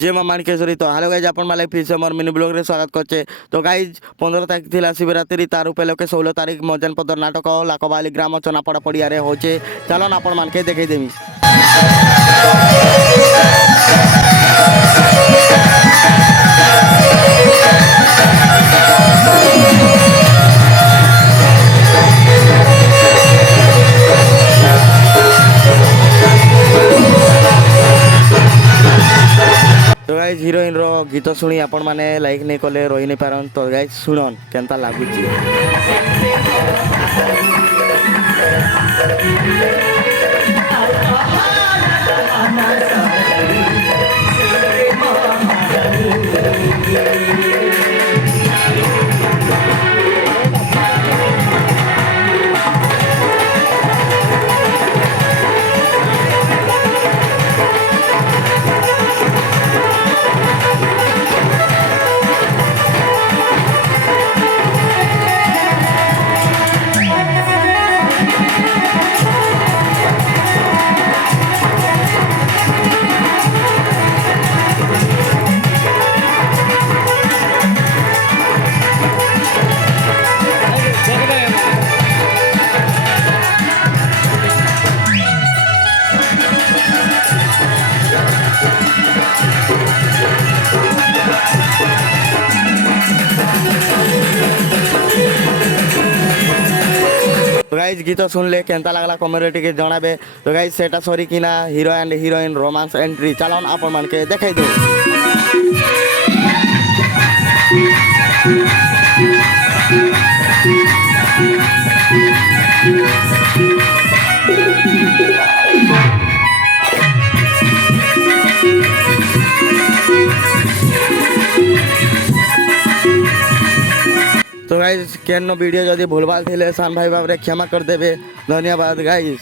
जे मां माणकेश्वरी तो hello guys आपण माले फिर से मोर मिनी ब्लॉग रे स्वागत करछे। तो गाइज 15 तारीख थिला शिवरात्रि तार उपलक्षे 16 तारीख मजन पदर नाटक लाखबाली ग्राम चनापड़ा पड़िया रे होचे। चलो ना आपण मानके देखे देमी। तो गाइज हिरोइन रो गीत शुणी आपण माने लाइक नहीं कले रही नहीं पारन। तो गाइज शुणन केनता लागुची। तो गाइज गीत सुनले केनता लागला कमेंट के जणाबे। तो गाइज सेटा सरी किना hero and heroine romance entry चलन आपण मान के देखाई दो। तो गाइज केनो वीडियो जदि भूलभाल थे सान भाई भाव क्षमा कर देवे। धन्यवाद गाइज।